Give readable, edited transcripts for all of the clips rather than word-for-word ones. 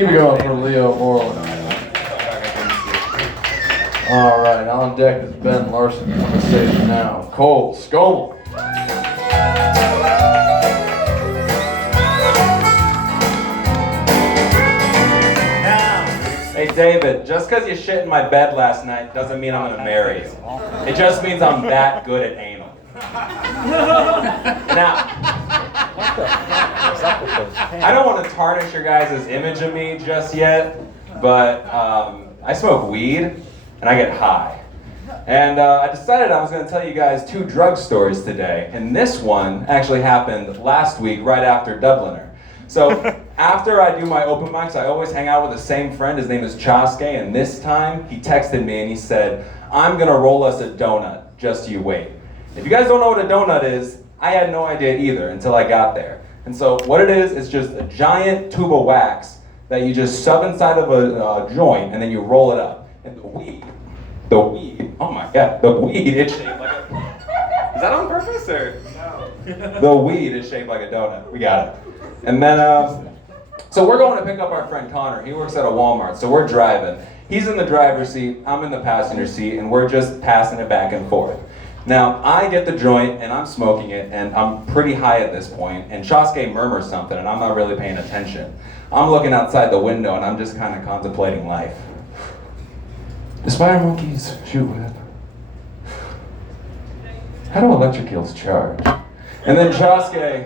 Keep it going for Leo Borland. All right, on deck is Ben Larson on the stage now. Cole Scoble. Hey David, just because you shit in my bed last night doesn't mean I'm gonna marry you. It just means I'm that good at anal. Now, I don't want to tarnish your guys' image of me just yet, but I smoke weed and I get high. And I decided I was going to tell you guys 2 drug stories today, and this one actually happened last week right after Dubliner. So after I do my open mics, I always hang out with the same friend. His name is Choske, and this time he texted me and he said, "I'm gonna roll us a donut, just you wait." If you guys don't know what a donut is, I had no idea either until I got there. And so what it is just a giant tube of wax that you just shove inside of a joint and then you roll it up. And the weed, oh my God, the weed is shaped like a, is that on purpose or? No. The weed is shaped like a donut, we got it. And then, so we're going to pick up our friend Connor. He works at a Walmart, so we're driving. He's in the driver's seat, I'm in the passenger seat, and we're just passing it back and forth. Now, I get the joint, and I'm smoking it, and I'm pretty high at this point, and Choske murmurs something, and I'm not really paying attention. I'm looking outside the window, and I'm just kind of contemplating life. The spider monkeys shoot with. How do electric eels charge? And then Choske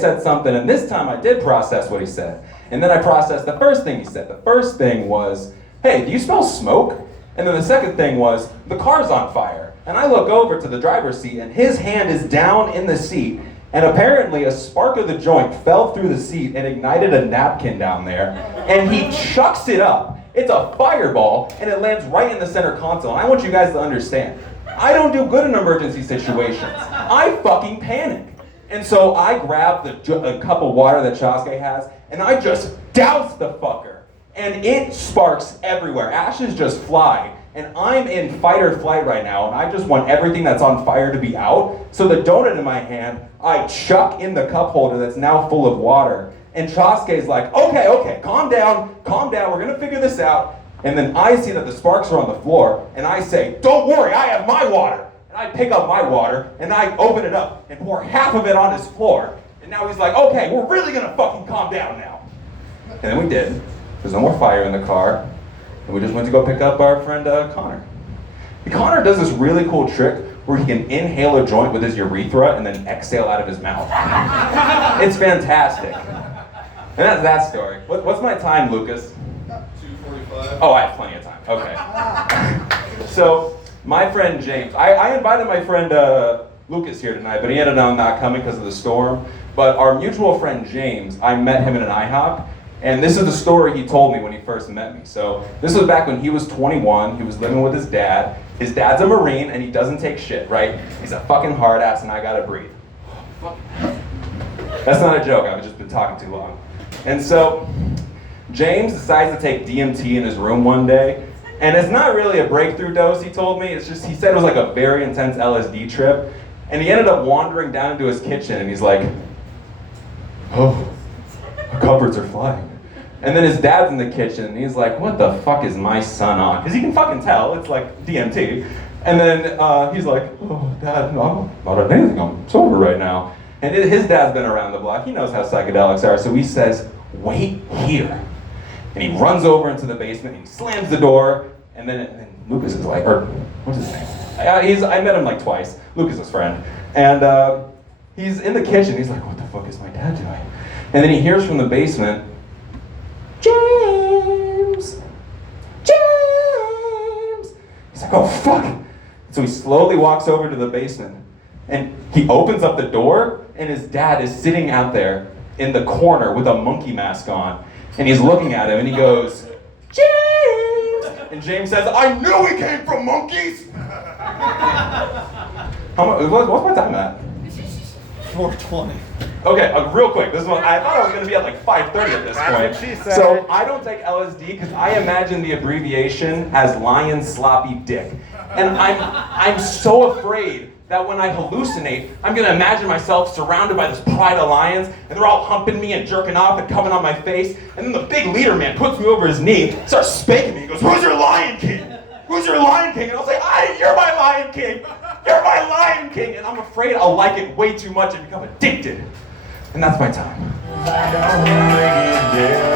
said something, and this time I did process what he said. And then I processed the first thing he said. The first thing was, "Hey, do you smell smoke?" And then the second thing was, "The car's on fire." And I look over to the driver's seat, and his hand is down in the seat, and apparently a spark of the joint fell through the seat and ignited a napkin down there, and he chucks it up. It's a fireball, and it lands right in the center console. And I want you guys to understand, I don't do good in emergency situations. I fucking panic. And so I grab a cup of water that Choske has, and I just douse the fucker. And it sparks everywhere. Ashes just fly. And I'm in fight or flight right now, and I just want everything that's on fire to be out. So the donut in my hand, I chuck in the cup holder that's now full of water. And Choske's like, okay, calm down, we're gonna figure this out. And then I see that the sparks are on the floor, and I say, "Don't worry, I have my water." And I pick up my water, and I open it up, and pour half of it on his floor. And now he's like, "Okay, we're really gonna fucking calm down now." And then we did. There's no more fire in the car. And we just went to go pick up our friend Connor. And Connor does this really cool trick where he can inhale a joint with his urethra and then exhale out of his mouth. It's fantastic. And that's that story. What's my time, Lucas? 2:45. Oh, I have plenty of time. Okay. So, my friend James, I invited my friend Lucas here tonight, but he ended up not coming because of the storm. But our mutual friend James, I met him in an IHOP. And this is the story he told me when he first met me. So this was back when he was 21, he was living with his dad. His dad's a Marine and he doesn't take shit, right? He's a fucking hard ass and I gotta breathe. That's not a joke, I've just been talking too long. And so James decides to take DMT in his room one day. And it's not really a breakthrough dose, he told me. It's just, he said it was like a very intense LSD trip. And he ended up wandering down into his kitchen and he's like, "Oh, the cupboards are flying." And then his dad's in the kitchen, and he's like, "What the fuck is my son on?" Because he can fucking tell, it's like DMT. And then he's like, "Oh, Dad, no, I'm not on anything, I'm sober right now." And his dad's been around the block, he knows how psychedelics are, so he says, "Wait here." And he runs over into the basement, and he slams the door, and then Lucas is like, or what's his name? I met him like twice, Lucas's friend. And he's in the kitchen, he's like, "What the fuck is my dad doing?" And then he hears from the basement, "James! James!" He's like, "Oh, fuck." So he slowly walks over to the basement, and he opens up the door, and his dad is sitting out there in the corner with a monkey mask on, and he's looking at him, and he goes, "James!" And James says, "I knew he came from monkeys!" What's my time at? 4:20. Okay, real quick. This one, I thought I was going to be at like 5:30 at this That's point. what she said. So I don't take LSD because I imagine the abbreviation as lion sloppy dick, and I'm so afraid that when I hallucinate, I'm gonna imagine myself surrounded by this pride of lions, and they're all humping me and jerking off and coming on my face, and then the big leader man puts me over his knee, starts spanking me, and goes, "Who's your Lion King? Who's your Lion King?" And I'll say, "You're my Lion King! You're my Lion King!" And I'm afraid I'll like it way too much and become addicted. And that's my time. I don't make it there.